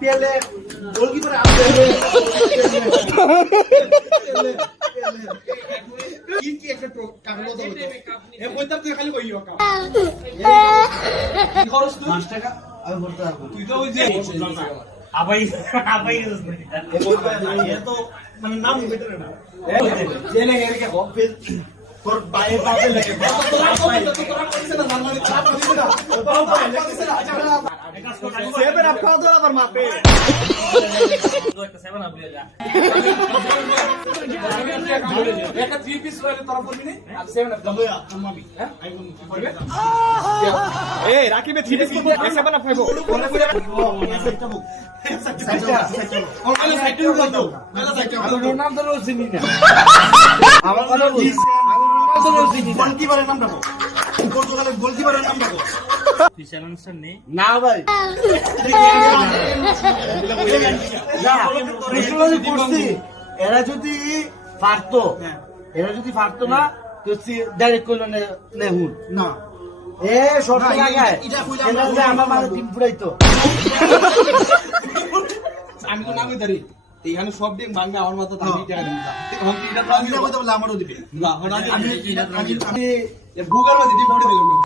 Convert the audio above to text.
পেলে গোলকিপার কি একটা কাগজ দাও এ কইতার তুই খালি কইও কাম কি খরচ তুই 5 টাকা আমি বলতে পারবো তুই তো ওই যে আবাই এ তো মানে নাম কইতে না জেলে হের কে গফিল তোর বাইরে পাবে লাগে তোরা কইছে না জার্মানি চাপ দিছে না বাবা দিছে না আচ্ছা সেভেন আপ খাওয়া দাও আবার মাপে একটা সেভেন আপ লিয়ে যা একটা 3 পিস হইলে তোরা পড়বি না আর সেভেন আপ দাও মাপি হ্যাঁ আই কোন কি করবে এই রাকিবে 3 পিস করব সেভেন আপ খাইবো কোনে কইরা সেটটা বুক ওখানে সাইডে উঠা দাও মেলা সাইডে আমি রোনালদো চিনি না আমার কথা বল আমি রোনালদো চিনি না গোলকিপারের নাম রাখো পর্তুগালের গোলকিপারের নাম রাখো তুই চ্যালেঞ্জটা নে না ভাই এরা যদি পারতো না তো ডাইরেক্ট করলো নেহুন না এ শর্ট লাগায় এটা আমার মানে টিম ফুরাইতো আমি তো নামই ধরি এখানে সব দিন ভাঙবে আমার মাথা থাকি টাকা দিন এটা তো আমি বলতে বলে আমারও দিবে না আমি গুগল মধ্যে দিতে পড়ে দিলাম